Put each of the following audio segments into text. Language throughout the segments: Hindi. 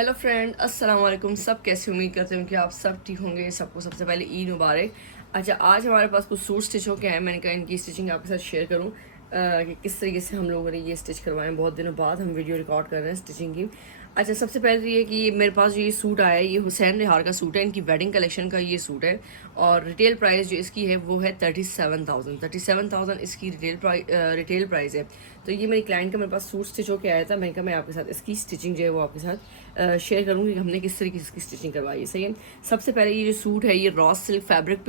हेलो फ्रेंड, अस्सलाम वालेकुम। सब कैसे? उम्मीद करते हैं कि आप सब ठीक होंगे। सबको सबसे पहले ईद मुबारक। अच्छा, आज हमारे पास कुछ सूट स्टिच होके आए। मैंने कहा इनकी स्टिचिंग आपके साथ शेयर करूं कि किस तरीके से हम लोगों ने ये स्टिच करवाएं। बहुत दिनों बाद हम वीडियो रिकॉर्ड कर रहे हैं स्टिचिंग की। अच्छा, सबसे पहले तो ये कि मेरे पास जो ये सूट आया है, ये हुसैन रिहार का सूट है। इनकी वेडिंग कलेक्शन का ये सूट है और रिटेल प्राइस जो इसकी है वो है 37,000 इसकी रिटेल प्राइस है। तो ये मेरी क्लाइंट का मेरे पास सूट स्टिच होकर आया था। मैंने कहा मैं आपके साथ इसकी स्टिचिंग जो है वो आपके साथ शेयर करूँगी कि हमने किस तरीके से इसकी स्टिचिंग करवाई है। सही है। सबसे पहले ये जो सूट है, ये रॉ सिल्क फैब्रिक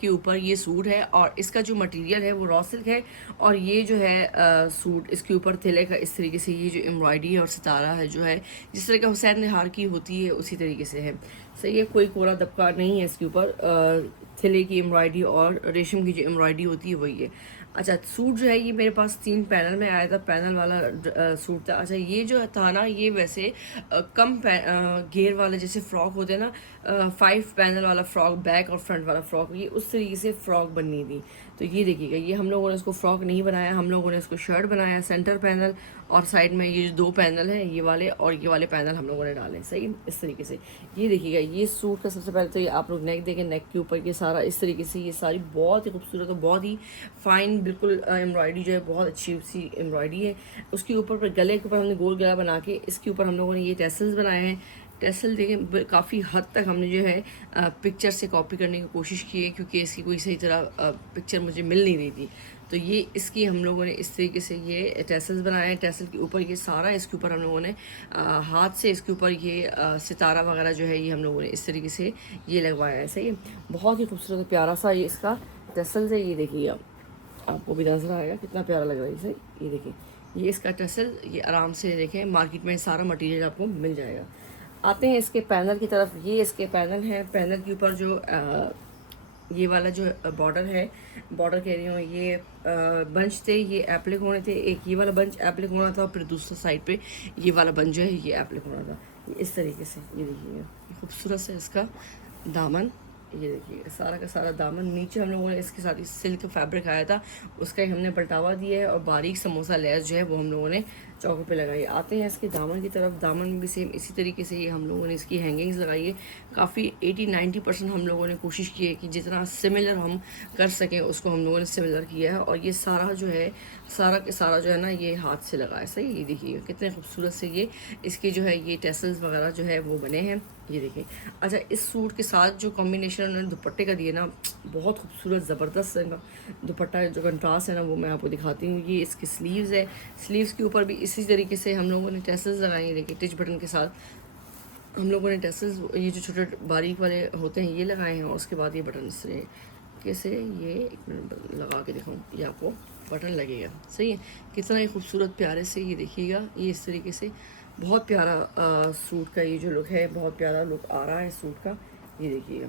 के ऊपर ये सूट है और इसका जो मटेरियल है वो रॉ सिल्क है। और ये जो है सूट, इसके ऊपर थिले का इस तरीके से ये जो एम्ब्रॉयडरी है और सितारा है जो है, जिस तरह का हुसैन निहार की होती है उसी तरीके से है। सही है। कोई कोरा दबका नहीं है इसके ऊपर। थिले की एम्ब्रॉयडरी और रेशम की जो एम्ब्रॉयडरी होती है वही है। अच्छा, सूट जो है ये मेरे पास 3 पैनल में आया था। पैनल वाला सूट था। अच्छा, ये जो था ना, ये वैसे कम घेर वाले जैसे फ्रॉक होते हैं ना, 5 पैनल वाला फ्रॉक, बैक और फ्रंट वाला फ्रॉक, ये उस तरीके से फ्रॉक बननी थी। तो ये देखिएगा, ये हम लोगों ने इसको फ्रॉक नहीं बनाया, हम लोगों ने इसको शर्ट बनाया। सेंटर पैनल और साइड में ये जो 2 पैनल हैं, ये वाले और ये वाले पैनल हम लोगों ने डाले। सही, इस तरीके से। ये देखिएगा, ये सूट का सबसे पहले तो ये आप लोग नेक देखें, नेक के ऊपर ये सारा इस तरीके से, ये सारी बहुत ही खूबसूरत और बहुत ही फाइन बिल्कुल एम्ब्रॉयडरी जो है, बहुत अच्छी सी एम्ब्रॉयडरी है। उसके ऊपर पर गले के ऊपर हमने गोल गला बना के इसके ऊपर हम लोगों ने ये टेसल्स बनाए हैं। टेसल देखें, काफ़ी हद तक हमने जो है पिक्चर से कॉपी करने की कोशिश की है, क्योंकि इसकी कोई सही तरह पिक्चर मुझे मिल नहीं रही थी। तो ये इसकी हम लोगों ने इस तरीके से ये टेसल्स बनाए हैं। टेसल के ऊपर ये सारा, इसके ऊपर हम लोगों ने हाथ से इसके ऊपर ये सितारा वगैरह जो है ये हम लोगों ने इस तरीके से ये लगवाया है। सही है। बहुत ही खूबसूरत प्यारा सा ये इसका टेसल्स है। ये देखिए, आपको भी नजर आएगा कितना प्यारा लग रहा है। सही, ये देखिए, ये इसका टसल, ये आराम से देखें, मार्केट में सारा मटेरियल आपको मिल जाएगा। आते हैं इसके पैनल की तरफ। ये इसके पैनल हैं। पैनल के ऊपर जो ये वाला जो बॉर्डर है, बॉर्डर कह रही हूँ, ये बंच थे, ये एप्लिक होने थे। एक ये वाला बंच एप्लिक होना था, फिर दूसरी साइड पे ये वाला बंच जो है ये एप्लिक होना था। ये इस तरीके से, ये देखिए खूबसूरत से इसका दामन। ये देखिए, सारा का सारा दामन। नीचे हम लोगों ने इसके साथ ही सिल्क फैब्रिक आया था, उसका ही हमने पलटावा दिया है और बारीक समोसा लेस जो है वो हम लोगों ने चौकों पे लगाई। आते हैं इसके दामन की तरफ। दामन में भी सेम इसी तरीके से ये हम लोगों ने इसकी हैंगिंग्स लगाई है। काफ़ी 80-90% हम लोगों ने कोशिश की है कि जितना सिमिलर हम कर सकें उसको हम लोगों ने सिमिलर किया है। और ये सारा जो है, सारा के सारा जो है ना, ये हाथ से लगा है। सही, ये देखिए कितने खूबसूरत से ये इसके जो है ये टेसल्स वगैरह जो है वो बने हैं। ये देखिए। अच्छा, इस सूट के साथ जो कॉम्बिनेशन उन्होंने दुपट्टे का दिया ना, बहुत खूबसूरत ज़बरदस्त दुपट्टा, जो कंट्रास्ट है ना वो मैं आपको दिखाती हूँ। ये इसकी स्लीव्स है। स्लीव्स के ऊपर भी इसी तरीके से हम लोगों ने टेसल्स लगाए हैं। देखिए, टिच बटन के साथ हम लोगों ने टेसल्स, ये जो छोटे बारीक वाले होते हैं ये लगाए हैं। और उसके बाद ये बटन से कैसे, ये एक मिनट लगा के दिखाऊँ, ये आपको बटन लगेगा। सही है। कितना ही खूबसूरत प्यारे से, ये देखिएगा, ये इस तरीके से बहुत प्यारा सूट का ये जो लुक है, बहुत प्यारा लुक आ रहा है सूट का। ये देखिएगा,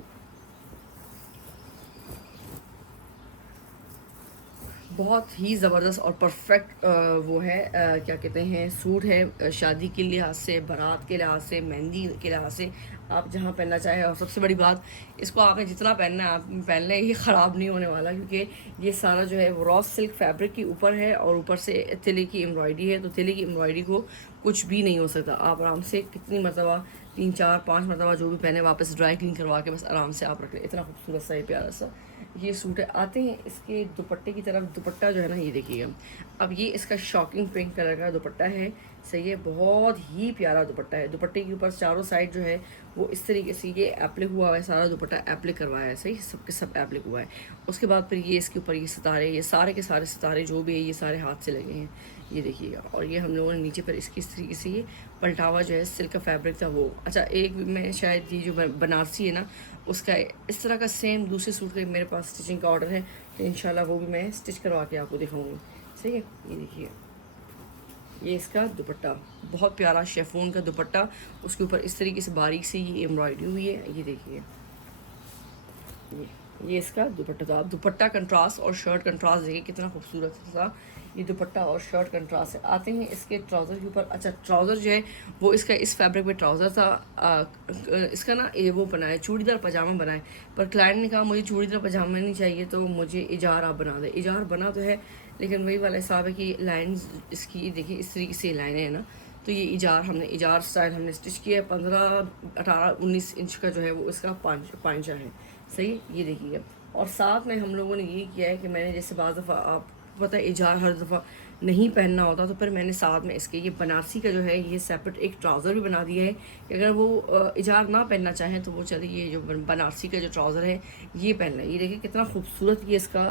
बहुत ही ज़बरदस्त और परफेक्ट वो है, क्या कहते हैं, सूट है। शादी के लिहाज से, बारात के लिहाज से, मेहंदी के लिहाज से, आप जहाँ पहनना चाहें। और सबसे बड़ी बात, इसको आपने जितना पहनना है आप पहन लें, ये ख़राब नहीं होने वाला, क्योंकि ये सारा जो है वो रॉ सिल्क फैब्रिक के ऊपर है और ऊपर से तिले की एम्ब्रॉयडरी है। तो तिले की एम्ब्रॉयडरी को कुछ भी नहीं हो सकता। आप आराम से कितनी मरतबा, 3-4-5 मरतबा जो भी पहने, वापस ड्राई क्लीन करवा के बस आराम से आप रख लें। इतना खूबसूरत सा, ये प्यारा सा ये सूट है। आते हैं इसके दुपट्टे की तरफ। दुपट्टा जो है ना, ये देखिएगा, अब ये इसका शॉकिंग पिंक कलर का दुपट्टा है। सही है, बहुत ही प्यारा दुपट्टा है। दुपट्टे के ऊपर चारों साइड जो है वो इस तरीके से ये एप्लिक हुआ है, सारा दुपट्टा एप्लिक करवाया है। सही, सबके सब एप्लिक हुआ है। उसके बाद फिर ये इसके ऊपर ये सितारे, ये सारे के सारे सितारे जो भी है ये सारे हाथ से लगे हैं। ये देखिएगा, और ये हम लोगों ने नीचे पर इसकी इस तरीके से ये पलटावा जो है सिल्क का फैब्रिक था वो। अच्छा, एक में शायद ये जो बनारसी है ना, उसका इस तरह का सेम दूसरे सूट का मेरे पास स्टिचिंग का ऑर्डर है, तो इंशाल्लाह वो भी मैं स्टिच करवा के आपको दिखाऊंगी। सही है। ये देखिए, ये इसका दुपट्टा, बहुत प्यारा शेफून का दुपट्टा, उसके ऊपर इस तरीके से बारीक सी ये एम्ब्रॉयडरी हुई है। ये देखिए, ये इसका दुपट्टा था। आप दुपट्टा कंट्रास्ट और शर्ट कंट्रास्ट देखिए कितना खूबसूरत सा ये दुपट्टा और शर्ट कंट्रास्ट है। आते हैं इसके ट्राउज़र के ऊपर। अच्छा, ट्राउज़र जो है वो इसका इस फैब्रिक में ट्राउज़र था। इसका ना ये वो बनाए, चूड़ीदार पजामा बनाए, पर क्लाइंट ने कहा मुझे चूड़ीदार पजामा नहीं चाहिए, तो मुझे इजार आप बना दे। इजार बना तो है, लेकिन वही वाला हिसाब है कि लाइन्स इसकी देखिए इस तरीके से लाइनें हैं ना, तो ये इजार हमने इजार स्टाइल हमने स्टिच किया है। 15, 18, 19 इंच का जो है वो इसका पांचा है। सही है, ये देखिएगा। और साथ में हम लोगों ने ये किया है कि मैंने जैसे बाज़ दफ़ा आप पता है इजार हर दफ़ा नहीं पहनना होता, तो फिर मैंने साथ में इसके ये बनारसी का जो है ये सेपरेट एक ट्राउज़र भी बना दिया है कि अगर वो इजार ना पहनना चाहें तो वो चलिए ये जो बनारसी का जो ट्राउज़र है ये पहनना है। ये देखिए कितना खूबसूरत ये इसका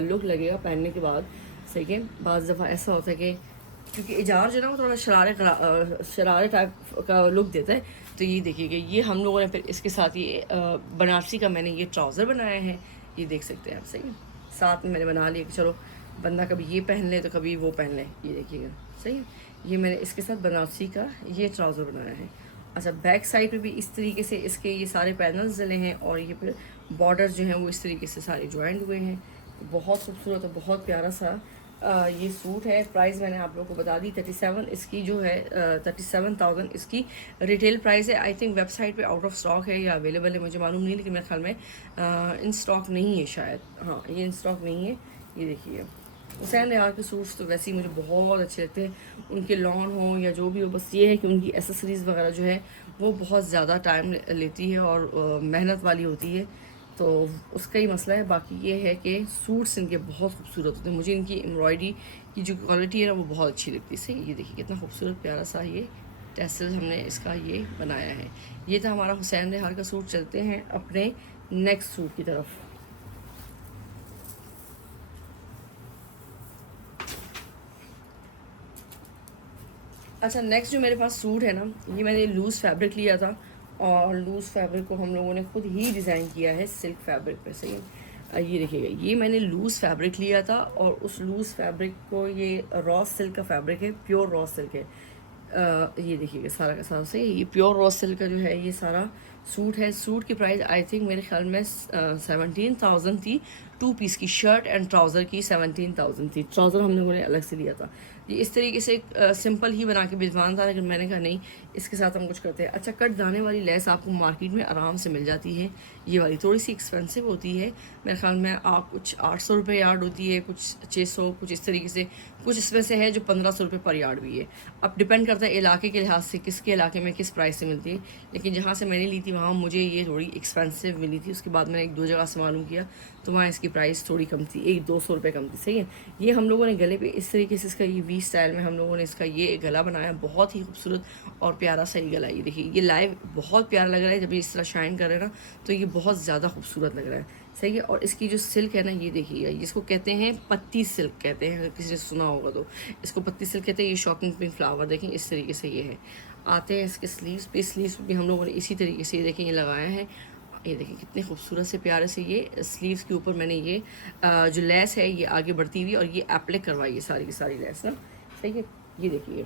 लुक लगेगा पहनने के बाद। सही है, बाज़ दफ़ा ऐसा होता है कि क्योंकि इजार जो है ना वो थोड़ा शरारे टाइप का लुक देता है। तो ये देखिएगा, ये हम लोगों ने फिर इसके साथ ये बनारसी का मैंने ये ट्राउज़र बनाया है, ये देख सकते हैं आप। सही है, साथ में मैंने बना लिया कि चलो बंदा कभी ये पहन ले तो कभी वो पहन ले, ये देखिएगा। सही है, ये मैंने इसके साथ बनारसी का ये ट्राउज़र बनाया है। अच्छा, बैक साइड पे भी इस तरीके से इसके ये सारे पैनल्स डले हैं और ये फिर बॉर्डर जो हैं वो इस तरीके से सारे ज्वाइंट हुए हैं। बहुत खूबसूरत और बहुत प्यारा सा ये सूट है। प्राइस मैंने आप लोगों को बता दी 37 इसकी जो है 37,000 इसकी रिटेल प्राइस है। आई थिंक वेबसाइट पे आउट ऑफ स्टॉक है या अवेलेबल है मुझे मालूम नहीं, लेकिन मेरे ख्याल में इन स्टॉक नहीं है शायद। हाँ, ये इन स्टॉक नहीं है। ये देखिए, हुसैन रिहार के सूट्स तो वैसे ही मुझे बहुत अच्छे लगते हैं, उनके लॉन हो या जो भी हो। बस ये है कि उनकी एसेसरीज़ वगैरह जो है वो बहुत ज़्यादा टाइम लेती है और मेहनत वाली होती है, तो उसका ही मसला है। बाकी ये है कि सूट्स इनके बहुत खूबसूरत होते हैं। मुझे इनकी एम्ब्रॉयडरी की जो क्वालिटी है ना वो बहुत अच्छी लगती है। सही, ये देखिए कितना खूबसूरत प्यारा सा ये टैसल हमने इसका ये बनाया है। ये था हमारा हुसैन रिहार का सूट। चलते हैं अपने नेक्स्ट सूट की तरफ। अच्छा, नेक्स्ट जो मेरे पास सूट है ना, ये मैंने लूज़ फैब्रिक लिया था और लूज़ फैब्रिक को हम लोगों ने खुद ही डिज़ाइन किया है सिल्क फैब्रिक पे। सही है, ये देखिएगा, ये मैंने लूज़ फैब्रिक लिया था और उस लूज़ फैब्रिक को ये रॉ सिल्क का फैब्रिक है, प्योर रॉ सिल्क है। ये देखिएगा सारा का सारा। सही, ये प्योर रॉ सिल्क का जो है ये सारा सूट है। सूट की प्राइस आई थिंक मेरे ख्याल में 17,000 थी। 2 पीस की शर्ट एंड ट्राउज़र की 17,000 थी। ट्राउज़र हम लोगों ने अलग से लिया था। ये इस तरीके से सिंपल ही बना के भिजवाना था, लेकिन मैंने कहा नहीं, इसके साथ हम कुछ करते हैं। अच्छा, कट दाने वाली लेस आपको मार्केट में आराम से मिल जाती है। ये वाली थोड़ी सी एक्सपेंसिव होती है, मेरे ख्याल में आप कुछ 800 रुपये यार्ड होती है, कुछ 600, कुछ इस तरीके से। कुछ इसमें से है जो 1500 रुपये पर यार्ड भी है। अब डिपेंड करता है इलाके के लिहाज से, किसके इलाके में किस प्राइस से मिलती है। लेकिन जहाँ से मैंने ली थी वहाँ मुझे ये थोड़ी एक्सपेंसिव मिली थी। उसके बाद मैंने 1-2 जगह से मालूम किया तो वहाँ इसकी प्राइस थोड़ी कम थी, 100-200 रुपये कम थी। सही है, ये हम लोगों ने गले पे इस तरीके से इसका ये वी स्टाइल में हम लोगों ने इसका ये गला बनाया। बहुत ही खूबसूरत और प्यारा सा ये गला। ये देखिए, ये लाइव बहुत प्यारा लग रहा है जब ये इस तरह शाइन कर रहे हैं ना, तो ये बहुत ज़्यादा खूबसूरत लग रहा है। सही है, और इसकी जो सिल्क है ना, ये देखिएगा, इसको कहते हैं पत्ती सिल्क कहते हैं, अगर किसी ने सुना होगा तो इसको पत्ती सिल्क कहते हैं। ये शॉकिंग पिंक फ्लावर देखें इस तरीके से ये है। आते हैं इसके स्लीव्स पे। स्लीव्स भी हम लोगों ने इसी तरीके से ये देखें ये लगाया है। ये देखें कितने खूबसूरत से प्यारे से ये स्लीव्स के ऊपर मैंने ये जो लेस है ये आगे बढ़ती हुई और ये एप्लिक करवाई है सारी की सारी लेस ना। सही है, ये देखिए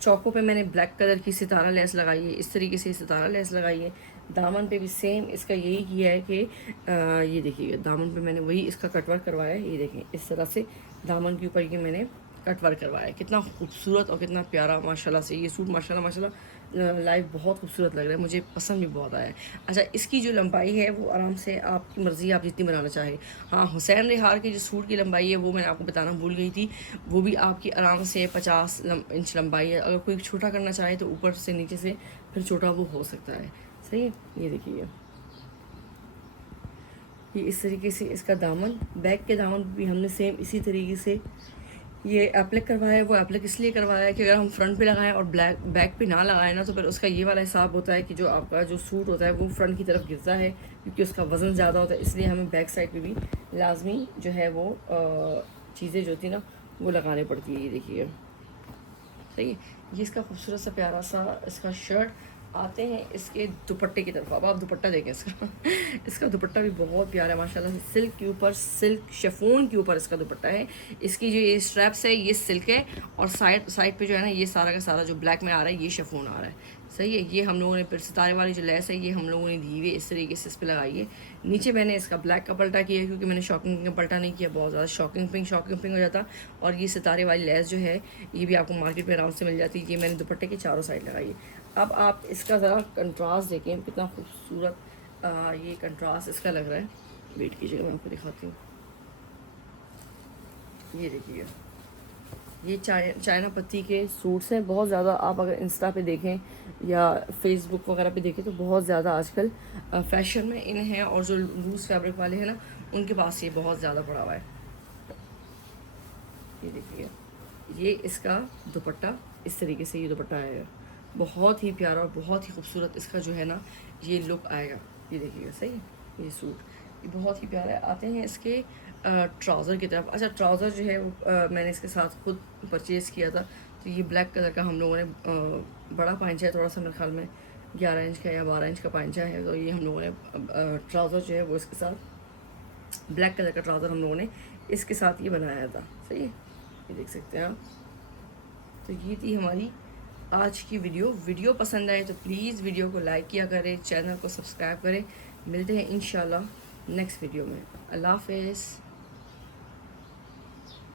चौकों पे मैंने ब्लैक कलर की सितारा लेस लगाई है, इस तरीके से सितारा लेस लगाई है। दामन पे भी सेम इसका यही किया है कि ये देखिए दामन पे मैंने वही इसका कटवर्क करवाया है। ये देखें इस तरह से दामन के ऊपर ये मैंने कटवर्क करवाया है। कितना खूबसूरत और कितना प्यारा माशाल्लाह से ये सूट माशाल्लाह माशाल्लाह लाइव बहुत खूबसूरत लग रहा है, मुझे पसंद भी बहुत आया है। अच्छा, इसकी जो लंबाई है वो आराम से आपकी मर्ज़ी, आप जितनी बनाना चाहें। हाँ, हुसैन रिहार के जो सूट की लंबाई है वो मैंने आपको बताना भूल गई थी, वो भी आपकी आराम से 50 इंच लंबाई है। अगर कोई छोटा करना चाहे तो ऊपर से नीचे से फिर छोटा वो हो सकता है। सही है, ये देखिए ये इस तरीके से इसका दामन, बैक के दामन भी हमने सेम इसी तरीके से ये एप्लिक करवाया है। वो एप्लिक इसलिए करवाया है कि अगर हम फ्रंट पे लगाएं और बैक पे ना लगाएं ना, तो फिर उसका ये वाला हिसाब होता है कि जो आपका जो सूट होता है वो फ्रंट की तरफ गिरता है, क्योंकि उसका वज़न ज़्यादा होता है। इसलिए हमें बैक साइड पे भी लाजमी जो है वो चीज़ें जो थी ना वो लगानी पड़ती है। ये देखिए, सही है, ये इसका खूबसूरत सा प्यारा सा इसका शर्ट। आते हैं इसके दुपट्टे की तरफ। अब आप दुपट्टा देखें इसका इसका दुपट्टा भी बहुत प्यारा है माशाल्लाह से। सिल्क के ऊपर, सिल्क शिफॉन के ऊपर इसका दुपट्टा है। इसकी जो ये स्ट्रैप्स है ये सिल्क है और साइड पे जो है ना ये सारा का सारा जो ब्लैक में आ रहा है ये शिफॉन आ रहा है। सही है, ये हम लोगों ने फिर सितारे वाली जो लेस है ये हम लोगों ने दी हुई इस तरीके से इस पर लगाई है। नीचे मैंने इसका ब्लैक का पल्टा किया है, क्योंकि मैंने शॉकिंग का पल्टा नहीं किया, बहुत ज़्यादा शॉकिंग पिंक हो जाता। और ये सितारे वाली लेस जो है ये भी आपको मार्केट में आराम से मिल जाती है। ये मैंने दुपट्टे के चारों साइड लगाई है। अब आप इसका ज़रा कंट्रास्ट देखें, कितना खूबसूरत ये कंट्रास्ट इसका लग रहा है। वेट कीजिएगा, मैं आपको दिखाती हूँ। ये देखिए ये चाइना पत्ती के सूट्स हैं। बहुत ज़्यादा आप अगर इंस्टा पे देखें या फेसबुक वगैरह पे देखें तो बहुत ज़्यादा आजकल फैशन में इन हैं, और जो लूज़ फैब्रिक वाले हैं ना उनके पास ये बहुत ज़्यादा पड़ा हुआ है। ये देखिए, ये इसका दुपट्टा, इस तरीके से ये दुपट्टा आएगा, बहुत ही प्यारा और बहुत ही खूबसूरत इसका जो है ना ये लुक आएगा। ये देखिएगा, सही है, ये सूट ये बहुत ही प्यारा है। आते हैं इसके ट्राउज़र की तरफ। अच्छा, ट्राउज़र जो है वो मैंने इसके साथ खुद परचेज़ किया था। तो ये ब्लैक कलर का हम लोगों ने बड़ा पांचा है थोड़ा सा, मेरे ख्याल में 11 इंच का या 12 इंच का पांचा है। तो ये हम लोगों ने ट्राउज़र जो है वो इसके साथ, ब्लैक कलर का ट्राउज़र हम लोगों ने इसके साथ ये बनाया था। सही है, ये देख सकते हैं आप। तो ये थी हमारी आज की वीडियो पसंद आए तो प्लीज़ वीडियो को लाइक किया करें, चैनल को सब्सक्राइब करें। मिलते हैं इंशाल्लाह नेक्स्ट वीडियो में। अल्लाह हाफ़िज़।